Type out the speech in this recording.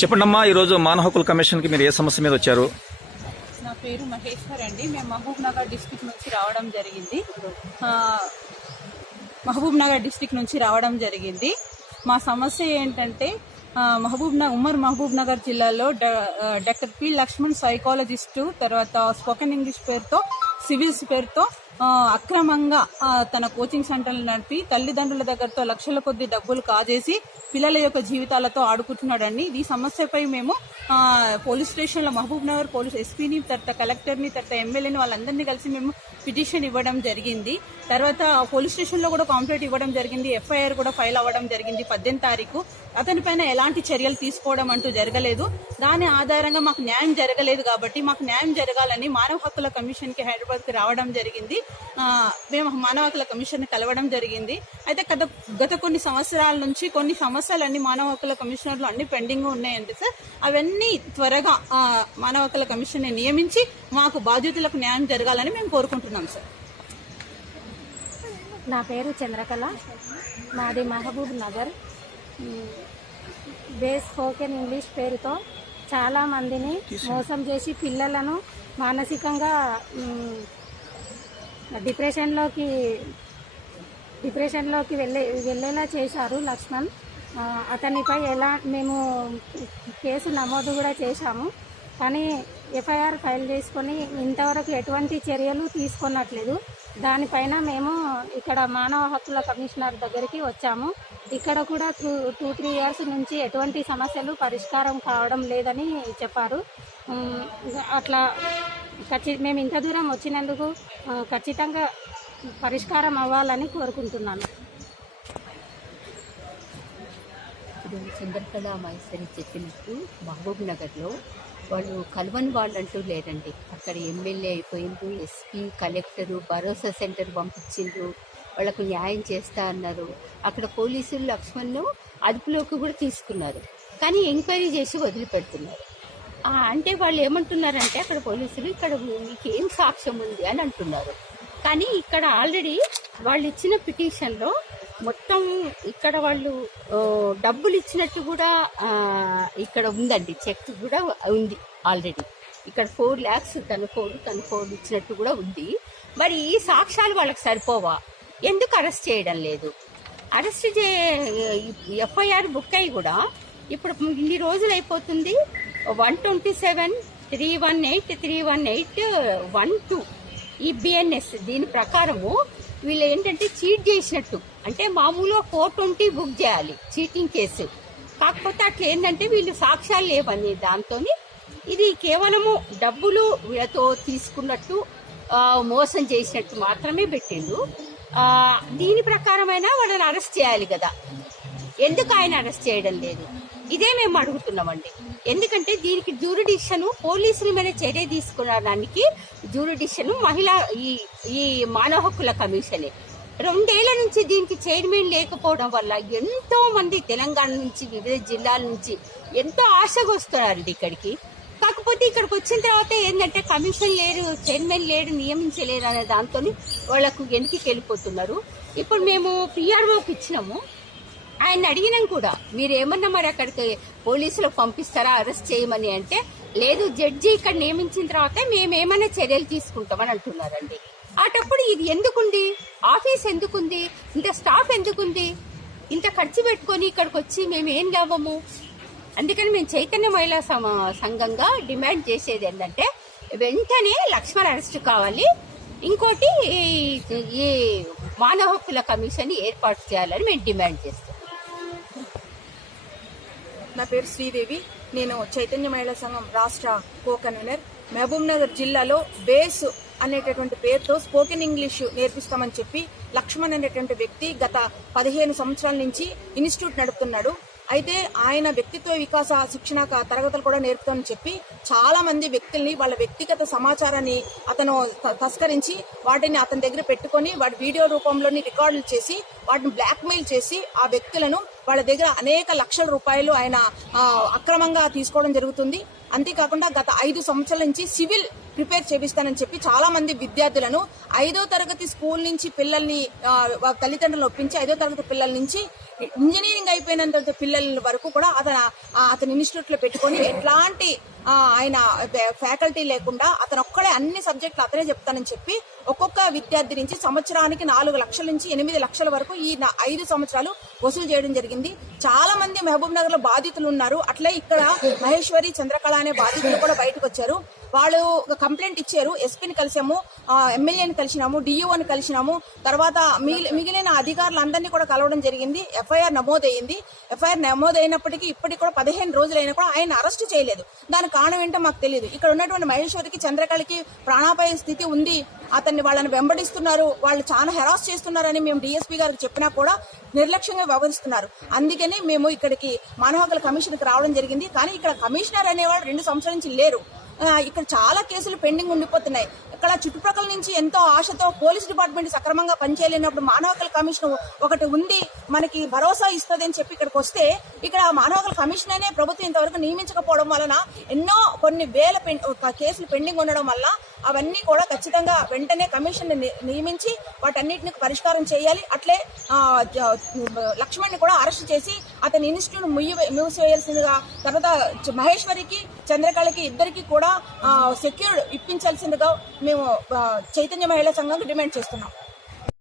చెప్పండమ్మా ఈరోజు మానవ హక్కుల కమిషన్కి మీరు ఏ సమస్య మీద వచ్చారు? నా పేరు మహేశ్వర్ అండి. మేము మహబూబ్ నగర్ డిస్టిక్ నుంచి రావడం జరిగింది. మహబూబ్ నగర్ డిస్టిక్ నుంచి రావడం జరిగింది. మా సమస్య ఏంటంటే మహబూబ్ నగర్ ఉమ్మర్ మహబూబ్ నగర్ జిల్లాలో డాక్టర్ పి లక్ష్మణ్ సైకాలజిస్టు తర్వాత స్పోకెన్ ఇంగ్లీష్ పేరుతో సివిల్స్ పేరుతో అక్రమంగా తన కోచింగ్ సెంటర్లు నడిపి తల్లిదండ్రుల దగ్గరతో లక్షల కొద్ది డబ్బులు కాజేసి పిల్లల యొక్క జీవితాలతో ఆడుకుంటున్నాడండి. ఈ సమస్యపై మేము పోలీస్ స్టేషన్లో మహబూబ్ నగర్ పోలీస్ ఎస్పీని తర్వాత కలెక్టర్ని తర్వాత ఎమ్మెల్యేని వాళ్ళందరినీ కలిసి మేము పిటిషన్ ఇవ్వడం జరిగింది. తర్వాత పోలీస్ స్టేషన్లో కూడా కాంప్లైంట్ ఇవ్వడం జరిగింది. ఎఫ్ఐఆర్ కూడా ఫైల్ అవ్వడం జరిగింది పద్దెనిమిది తారీఖు. అతని పైన ఎలాంటి చర్యలు తీసుకోవడం అంటూ జరగలేదు. దాని ఆధారంగా మాకు న్యాయం జరగలేదు కాబట్టి మాకు న్యాయం జరగాలని మానవ హక్కుల కమిషన్కి హైదరాబాద్కి రావడం జరిగింది. మేము మానవ హక్కుల కమిషన్ కలవడం జరిగింది. అయితే గత గత కొన్ని సంవత్సరాల నుంచి కొన్ని సమస్యలన్నీ మానవ హక్కుల కమిషనర్లు అన్ని పెండింగ్ ఉన్నాయండి సార్. అవన్నీ త్వరగా మానవ హక్కుల కమిషన్ని నియమించి మాకు బాధ్యతలకు న్యాయం జరగాలని మేము కోరుకుంటున్నాం సార్. నా పేరు చంద్రకళ. మాది Mahbubnagar. Base spoken English పేరుతో చాలా మందిని మోసం చేసి పిల్లలను మానసికంగా డిప్రెషన్లోకి డిప్రెషన్లోకి వెళ్ళే వెళ్ళేలా చేశారు లక్ష్మణ్. అతనిపై ఎలా మేము కేసు నమోదు కూడా చేశాము. కానీ ఎఫ్ఐఆర్ ఫైల్ చేసుకొని ఇంతవరకు ఎటువంటి చర్యలు తీసుకున్నట్లేదు దానిపైన మేము ఇక్కడ మానవ హక్కుల కమిషనర్ దగ్గరికి వచ్చాము. ఇక్కడ కూడా టూ టూ త్రీ ఇయర్స్ నుంచి ఎటువంటి సమస్యలు పరిష్కారం కావడం లేదని చెప్పారు. అట్లా ఖచ్చి మేము ఇంత దూరం వచ్చినందుకు ఖచ్చితంగా పరిష్కారం అవ్వాలని కోరుకుంటున్నాను. ఇప్పుడు చంద్రకళ మహేశ్వరి చెప్పినట్టు మహబూబ్ నగర్లో వాళ్ళు కలవని వాళ్ళంటూ లేరండి. అక్కడ ఎమ్మెల్యే అయిపోయిండ్రు ఎస్పీ కలెక్టరు భరోసా సెంటర్ పంపించిండ్రు వాళ్ళకు న్యాయం చేస్తా అన్నారు. అక్కడ పోలీసులు లక్ష్మణ్ను అదుపులోకి కూడా తీసుకున్నారు. కానీ ఎంక్వైరీ చేసి వదిలిపెడుతున్నారు. అంటే వాళ్ళు ఏమంటున్నారంటే అక్కడ పోలీసులు ఇక్కడ మీకు ఏం సాక్ష్యం ఉంది అని అంటున్నారు. కానీ ఇక్కడ ఆల్రెడీ వాళ్ళు ఇచ్చిన పిటిషన్లో మొత్తం ఇక్కడ వాళ్ళు డబ్బులు ఇచ్చినట్టు కూడా ఇక్కడ ఉందండి. చెక్ కూడా ఉంది ఆల్రెడీ. ఇక్కడ ఫోర్ ల్యాక్స్ తన ఫోన్ తన ఫోన్ ఇచ్చినట్టు కూడా ఉంది. మరి ఈ సాక్ష్యాలు వాళ్ళకి సరిపోవా? ఎందుకు అరెస్ట్ చేయడం లేదు? అరెస్ట్ చే ఎఫ్ఐఆర్ బుక్ అయ్యి కూడా ఇప్పుడు ఇన్ని రోజులు అయిపోతుంది. One twenty seven three one eight three one eight one two. ఈ బిఎన్ఎస్ దీని ప్రకారము వీళ్ళు ఏంటంటే చీట్ చేసినట్టు. అంటే మామూలుగా ఫోర్ ట్వంటీ బుక్ చేయాలి చీటింగ్ కేసు కాకపోతే అట్లా ఏంటంటే వీళ్ళు సాక్ష్యాలు లేవని దాంతో ఇది కేవలము డబ్బులు వీళ్ళతో తీసుకున్నట్టు మోసం చేసినట్టు మాత్రమే పెట్టిండు దీని ప్రకారమైనా వాళ్ళని అరెస్ట్ చేయాలి కదా. ఎందుకు ఆయన అరెస్ట్ చేయడం లేదు? ఇదే మేము అడుగుతున్నామండి. ఎందుకంటే దీనికి జ్యూరిడిషన్ పోలీసుల మీద చర్య తీసుకునడానికి జ్యూరిడిషన్ మహిళా ఈ ఈ మానవ హక్కుల కమిషనే. రెండేళ్ళ నుంచి దీనికి చైర్మన్ లేకపోవడం వల్ల ఎంతో మంది తెలంగాణ నుంచి వివిధ జిల్లాల నుంచి ఎంతో ఆశగా వస్తున్నారండి ఇక్కడికి. కాకపోతే ఇక్కడికి వచ్చిన తర్వాత ఏంటంటే కమిషన్ లేరు చైర్మన్ లేడు నియమించలేరు అనే దాంతో వాళ్ళకు వెనక్కి వెళ్ళిపోతున్నారు. ఇప్పుడు మేము పిఆర్ఓకి ఇచ్చినాము. ఆయన అడిగినాం కూడా మీరేమన్నా మరి అక్కడికి పోలీసులకు పంపిస్తారా? అరెస్ట్ చేయమని అంటే లేదు జడ్జి ఇక్కడ నియమించిన తర్వాత మేము ఏమైనా చర్యలు తీసుకుంటామని అంటున్నారండి. అటప్పుడు ఇది ఎందుకుంది? ఆఫీస్ ఎందుకుంది? ఇంత స్టాఫ్ ఎందుకుంది? ఇంత ఖర్చు పెట్టుకొని ఇక్కడికి వచ్చి మేము ఏం లాభము? అందుకని మేము చైతన్య మహిళా సమ సంఘంగా డిమాండ్ చేసేది ఏంటంటే వెంటనే లక్ష్మణ్ అరెస్ట్ కావాలి. ఇంకోటి ఈ- ఈ మానవ హక్కుల కమిషన్ ఏర్పాటు చేయాలని మేము డిమాండ్ చేస్తాం. నా పేరు శ్రీదేవి. నేను చైతన్య మహిళా సంఘం రాష్ట్ర కో కన్వీనర్ మహబూబ్ నగర్ జిల్లాలో బేస్ అనేటటువంటి పేరుతో స్పోకెన్ ఇంగ్లీష్ నేర్పిస్తామని చెప్పి లక్ష్మణ్ అనేటువంటి వ్యక్తి గత పదిహేను సంవత్సరాల నుంచి ఇన్స్టిట్యూట్ నడుపుతున్నాడు. అయితే ఆయన వ్యక్తిత్వ వికాస శిక్షణ తరగతులు కూడా నేర్పుతామని చెప్పి చాలా మంది వ్యక్తుల్ని వాళ్ళ వ్యక్తిగత సమాచారాన్ని అతను తస్కరించి వాటిని అతని దగ్గర పెట్టుకొని వాటి వీడియో రూపంలోని రికార్డులు చేసి వాటిని బ్లాక్మెయిల్ చేసి ఆ వ్యక్తులను వాళ్ళ దగ్గర అనేక లక్షల రూపాయలు ఆయన అక్రమంగా తీసుకోవడం జరుగుతుంది. అంతేకాకుండా గత ఐదు సంవత్సరాల నుంచి సివిల్ ప్రిపేర్ చేపిస్తానని చెప్పి చాలా మంది విద్యార్థులను ఐదో తరగతి స్కూల్ నుంచి పిల్లల్ని తల్లిదండ్రులు ఒప్పించి ఐదో తరగతి పిల్లల నుంచి ఇంజనీరింగ్ అయిపోయినంత పిల్లల వరకు కూడా అతను అతని ఇన్స్టిట్యూట్లో పెట్టుకొని ఎట్లాంటి ఆయన ఫ్యాకల్టీ లేకుండా అతను ఒక్కడే అన్ని సబ్జెక్టులు అతనే చెప్తానని చెప్పి ఒక్కొక్క విద్యార్థి నుంచి సంవత్సరానికి నాలుగు లక్షల నుంచి ఎనిమిది లక్షల వరకు ఈ ఐదు సంవత్సరాలు వసూలు చేయడం జరిగింది. చాలా మంది మహబూబ్ నగర్లో బాధితులు ఉన్నారు. అట్లే ఇక్కడ మహేశ్వరి చంద్రకళ అనే బాధితులు కూడా బయటకు వచ్చారు. వాళ్ళు ఒక కంప్లైంట్ ఇచ్చారు. ఎస్పీని కలిసాము ఎమ్మెల్యేని కలిసినాము డిఈఓని కలిసినాము. తర్వాత మిగిలి- మిగిలిన అధికారులందరినీ కూడా కలవడం జరిగింది. ఎఫ్ఐఆర్ నమోదయ్యింది. ఎఫ్ఐఆర్ నమోదైనప్పటికీ ఇప్పటికి కూడా పదిహేను రోజులైనా కూడా ఆయన అరెస్ట్ చేయలేదు. దాని కారణం ఏంటో మాకు తెలియదు ఇక్కడ ఉన్నటువంటి మహేశ్వరికి చంద్రకళకి ప్రాణాపాయ స్థితి ఉంది. అతన్ని వాళ్ళని వెంబడిస్తున్నారు. వాళ్ళు చాలా హెరాస్ చేస్తున్నారని మేము డిఎస్పీ గారికి చెప్పినా కూడా నిర్లక్ష్యంగా వ్యవహరిస్తున్నారు. అందుకని మేము ఇక్కడికి మానవ హక్కుల కమిషన్కి రావడం జరిగింది. కానీ ఇక్కడ కమిషనర్ అనేవాళ్ళు రెండు సంవత్సరాల నుంచి లేరు. ఇక్కడ చాలా కేసులు పెండింగ్ ఉండిపోతున్నాయి. ఇక్కడ చుట్టుప్రక్కల నుంచి ఎంతో ఆశతో పోలీస్ డిపార్ట్మెంట్ సక్రమంగా పనిచేయలేనప్పుడు మానవ హక్కుల కమిషన్ ఒకటి ఉంది మనకి భరోసా ఇస్తుంది అని చెప్పి ఇక్కడికి వస్తే ఇక్కడ మానవ హక్కుల కమిషన్ అనే ప్రభుత్వం ఇంతవరకు నియమించకపోవడం వలన ఎన్నో కొన్ని వేల కేసులు పెండింగ్ ఉండడం వల్ల అవన్నీ కూడా ఖచ్చితంగా వెంటనే కమిషన్ నియమించి వాటన్నిటిని పరిష్కారం చేయాలి. అట్లే లక్ష్మణ్ని కూడా అరెస్ట్ చేసి అతని ఇన్స్టిట్యూట్ ముయ్యి మూసివేయాల్సిందిగా తర్వాత మహేశ్వరికి చంద్రకళకి ఇద్దరికి కూడా సెక్యూర్ ఇప్పించాల్సిందిగా మేము చైతన్య మహిళా సంఘం డిమాండ్ చేస్తున్నాం.